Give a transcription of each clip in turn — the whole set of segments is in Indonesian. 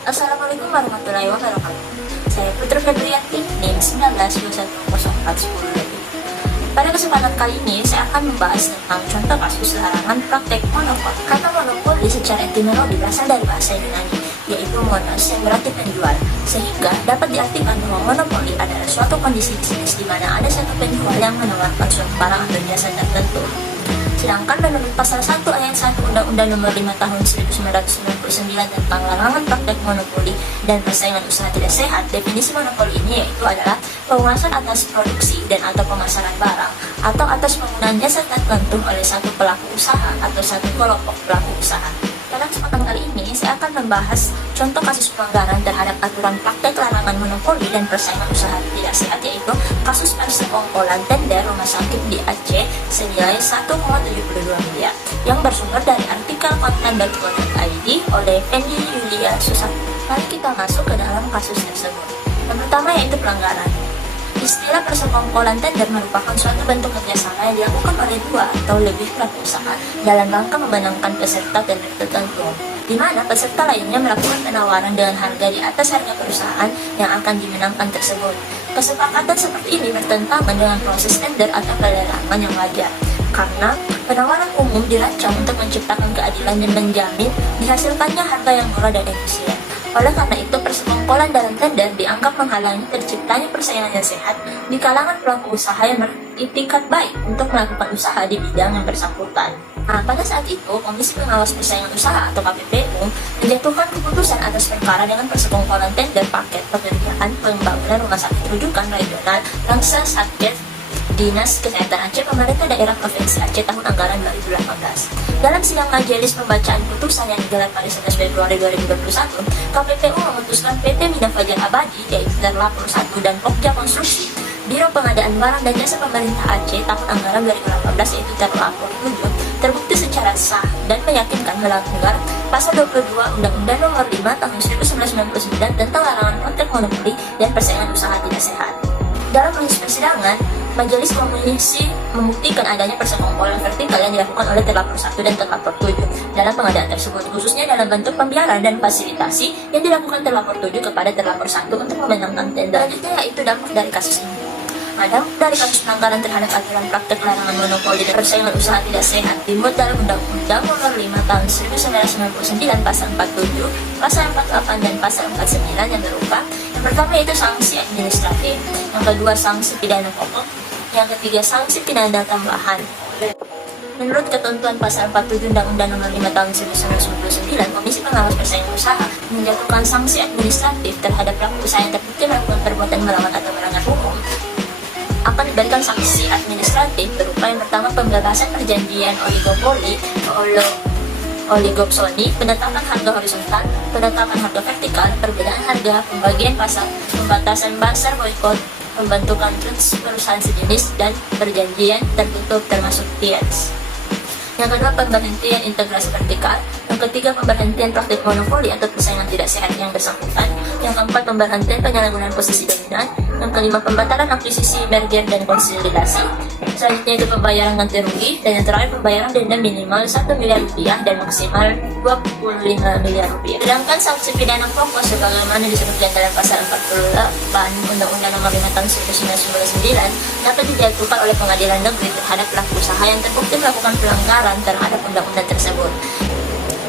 Assalamualaikum warahmatullahi wabarakatuh. Saya Putri Febrianti, NIM 19210410. Pada kesempatan kali ini, saya akan membahas tentang contoh kasus larangan praktek monopoli. Kata monopoli secara etimologi berasal dari bahasa Yunani, yaitu monos yang berarti penjual, sehingga dapat diartikan bahwa monopoli adalah suatu kondisi bisnis di mana ada satu penjual yang menawarkan suatu barang atau jasa tertentu. Sedangkan menurut pasal 1 ayat 1 Undang-Undang Nomor 5 Tahun 1999 tentang larangan praktek monopoli dan persaingan usaha tidak sehat, definisi monopoli ini yaitu adalah penguasaan atas produksi dan atau pemasaran barang atau atas penggunaan jasa tertentu oleh satu pelaku usaha atau satu kelompok pelaku usaha. Pada kesempatan kali ini, saya akan membahas contoh kasus pelanggaran terhadap aturan praktek larangan monopoli dan persaingan usaha tidak sehat, yaitu kasus persekongkolan tender rumah sakit di Aceh senilai 1,72 miliar yang bersumber dari artikel konten.co.id oleh Fendi Yulia Susatyo. Mari kita masuk ke dalam kasus tersebut. Yang pertama yaitu pelanggaran. Istilah persekongkolan tender merupakan suatu bentuk kerjasama yang dilakukan oleh dua atau lebih pelaku usaha dalam rangka memenangkan peserta tender tertentu, di mana peserta lainnya melakukan penawaran dengan harga di atas harga perusahaan yang akan dimenangkan tersebut. Kesepakatan seperti ini bertentangan dengan proses tender atau pelelangan yang wajar, karena penawaran umum dirancang untuk menciptakan keadilan dan menjamin dihasilkannya harga yang murah dan efisien. Oleh karena itu, persekongkolan dalam tender dianggap menghalangi terciptanya persaingan yang sehat di kalangan pelaku usaha yang beritikat baik untuk melakukan usaha di bidang yang bersangkutan. Nah, pada saat itu, Komisi Pengawas Persaingan Usaha atau KPPU menjatuhkan keputusan atas perkara dengan persekongkolan tender paket pekerjaan pembangunan rumah sakit rujukan regional Langsa Sakit Dinas Kesehatan Aceh Pemerintah Daerah Provinsi Aceh tahun anggaran 2018. Dalam sidang majelis pembacaan putusan yang digelar pada 11 Februari 2021, KPPU memutuskan PT Mina Fajar Abadi, yaitu terlapor 1, dan Pokja Konstruksi, Biro Pengadaan Barang dan Jasa Pemerintah Aceh tahun anggaran 2018, yaitu terlapor 7, terbukti secara sah dan meyakinkan melanggar pasal 22 Undang-Undang Nomor 5 Tahun 1999 tentang larangan praktek monopoli dan persaingan usaha tidak sehat. Dalam proses persidangan, Majelis Komisi membuktikan adanya persekongkolan vertikal yang dilakukan oleh terlapor 1 dan terlapor 7 dalam pengadaan tersebut, khususnya dalam bentuk pembiaran dan fasilitasi yang dilakukan terlapor 7 kepada terlapor 1 untuk memenangkan tender. Selanjutnya yaitu dampak dari kasus ini. Dampak dari kasus pelanggaran terhadap aturan praktek larangan monopoli dan persaingan usaha tidak sehat dimuat dalam Undang-Undang Nomor 5 Tahun 1999 Pasal 47, Pasal 48 dan Pasal 49 yang berupa: yang pertama yaitu sanksi administratif, yang kedua sanksi pidana pokok, yang ketiga sanksi pidana tambahan. Menurut ketentuan Pasal 47 Undang-Undang Nomor 5 Tahun 1999, Komisi Pengawas Persaingan Usaha menjatuhkan sanksi administratif terhadap pelaku usaha yang terbukti melakukan perbuatan melawan atau melanggar hukum akan diberikan sanksi administratif berupa: yang pertama pembebasan perjanjian oligopsoni, penetapan harga horizontal, penetapan harga vertikal, perbedaan harga, pembagian pasar, pembatasan pasar, boikot, pembentukan trust perusahaan sejenis, dan perjanjian tertutup termasuk TIES. Yang kedua pemberhentian integrasi vertikal, yang ketiga pemberhentian praktik monopoli atau persaingan tidak sehat yang bersangkutan, yang keempat pemberhentian penyalahgunaan posisi dominan, yang kelima pembatalan akuisisi, merger, dan konsolidasi. Selanjutnya itu pembayaran ganti rugi, dan yang terakhir pembayaran denda minimal 1 miliar rupiah dan maksimal 25 miliar rupiah. Sedangkan sanksi pidana pokok sebagaimana disebutkan dalam pasal 48 Undang-Undang Nomor 5 Tahun 1999 dapat dijatuhkan oleh pengadilan negeri terhadap pelaku usaha yang terbukti melakukan pelanggaran terhadap undang-undang tersebut.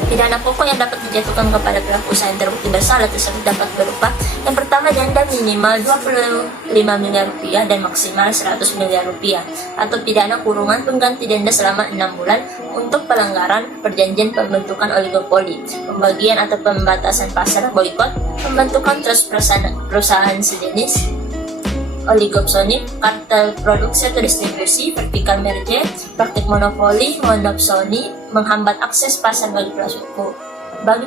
Pidana pokok yang dapat dijatuhkan kepada pelaku usaha yang terbukti bersalah tersebut dapat berupa: yang pertama denda minimal 25 miliar rupiah dan maksimal 100 miliar rupiah, atau pidana kurungan pengganti denda selama 6 bulan untuk pelanggaran perjanjian pembentukan oligopoli, pembagian atau pembatasan pasar, boikot, pembentukan trust perusahaan sejenis, oligopsoni, kartel produksi atau distribusi, vertikal merger, praktik monopoli, monopsoni, menghambat akses pasar bagi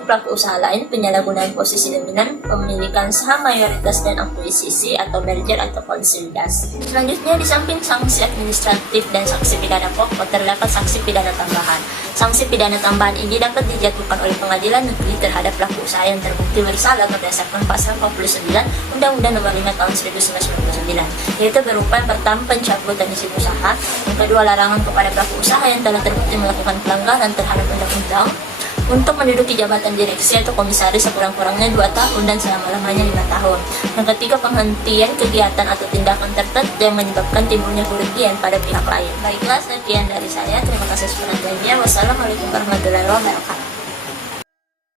pelaku usaha lain, penyalahgunaan posisi dominan, pemilikan saham mayoritas, dan akuisisi atau merger atau konsolidasi. Selanjutnya, di samping sanksi administratif dan sanksi pidana pokok, terdapat sanksi pidana tambahan. Sanksi pidana tambahan ini dapat dijatuhkan oleh pengadilan negeri terhadap pelaku usaha yang terbukti bersalah berdasarkan pasal 49 Undang-Undang Nomor 5 Tahun 1999, yaitu berupa: yang pertama pencabutan izin usaha, yang kedua larangan kepada pelaku usaha yang telah terbukti melakukan pelanggaran terhadap undang-undang, untuk menduduki jabatan direksi atau komisaris sekurang-kurangnya 2 tahun dan selama-lamanya 5 tahun. Yang ketiga, penghentian kegiatan atau tindakan tertentu yang menyebabkan timbulnya kerugian pada pihak lain. Baiklah, sekian dari saya. Terima kasih atas perhatiannya. Wassalamualaikum warahmatullahi wabarakatuh.